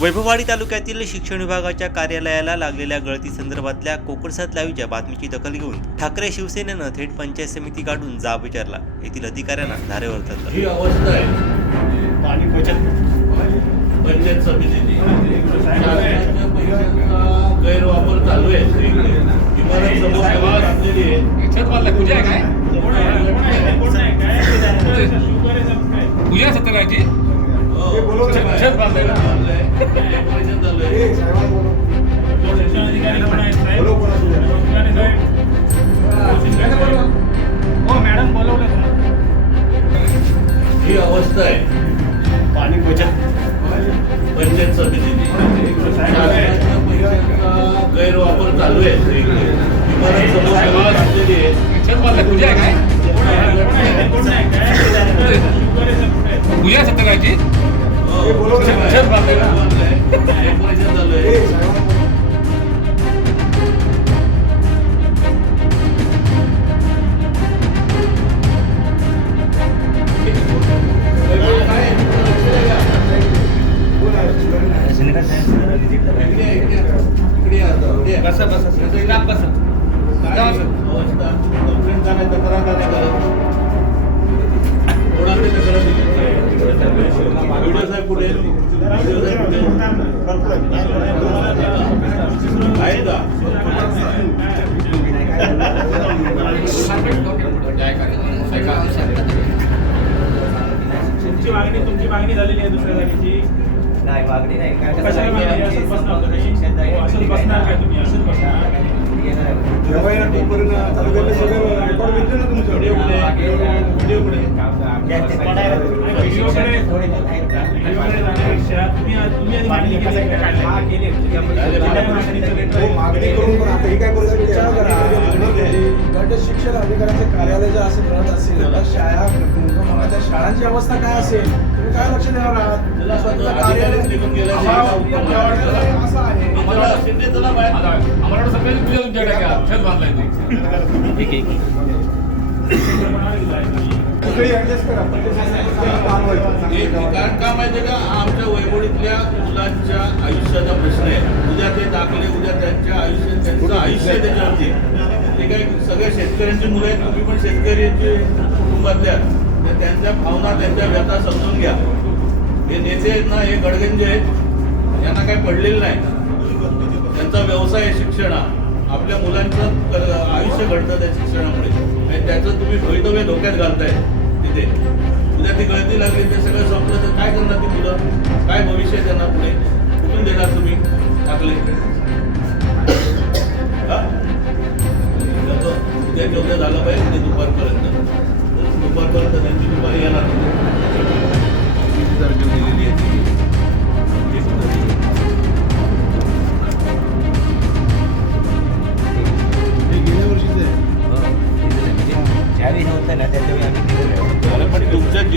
वैभववाडी तालुक्यातील शिक्षण विभागाच्या कार्यालयाला लागलेल्या गळती संदर्भातल्या कोकणसात लाईव्हच्या बातमीची दखल घेऊन ठाकरे शिवसेनेनं थेट पंचायत समिती काढून जाब विचारला. येथील अधिकाऱ्यांना धारेवर धरलं ही अवस्था आहे. पाणी बचत पंचायत समितीची. गैरवापर चालू आहे. इमारत समोर टाकलेली आहे. अवस्था आहे पाणी बचत. पंचायत पैशांचा गैरवापर चालू आहे. इमारत समोर आहे? तुमची मागणी तुमची मागणी झालेली आहे दुसऱ्या जागेची. नाही मागणी नाही कारण कसं कशाला आहे, मागणी? आमची असंच बसणार तुम्ही? शिक्षण जागेची असंच आहे बसणार ना. काय तुम्ही? असंच बसणार? येणार आहे. व्हिडिओ कुठे आहे? व्हिडिओ कुठे आहे? ज्यांचे पडायला व्हिडिओकडे- थोडे जण आहेत का? व्हिडिओकडे जाण्यापेक्षा तुम्ही तुम्ही आधी मागणी का? हा, करून पण आता ही काय परिस्थिती विचार करा. गट शिक्षण अधिकाऱ्यांचे कार्यालय जर असं मिळत असेल शाळा शाळांची अवस्था काय असेल? तुम्ही काय लक्ष देणार आहात? स्वतः कार्यालय निघून गेला. कार्यालय असं आहे. आम्हाला पूजा तुमच्याकडे कारण का का? आमच्या वैभवडीतल्या मुलांच्या आयुष्याचा प्रश्न आहे. उद्या ते दाखले उद्या त्यांच्या आयुष्य त्यांचं आयुष्य त्याच्यावरती. ते काय सगळ्या शेतकऱ्यांची मुलं आहेत. तुम्ही पण शेतकऱ्यांचे कुटुंबातल्या. तर त्यांच्या भावना त्यांच्या व्यथा समजून घ्या. हे नेते आहेत ना हे गडगंजे आहेत. यांना काही पडलेलं नाही. त्यांचा व्यवसाय आहे शिक्षण. आपल्या मुलांचं आयुष्य घडतं त्या शिक्षणामुळे. त्याचं तुम्ही भवितव्य धोक्यात घालताय. तिथे. उद्या ती गळती लागली ते सगळं संपलं तर काय करणार ती मुलं? काय भविष्य आहे त्यांना पुढे? कुठून देणार तुम्ही? टाकले.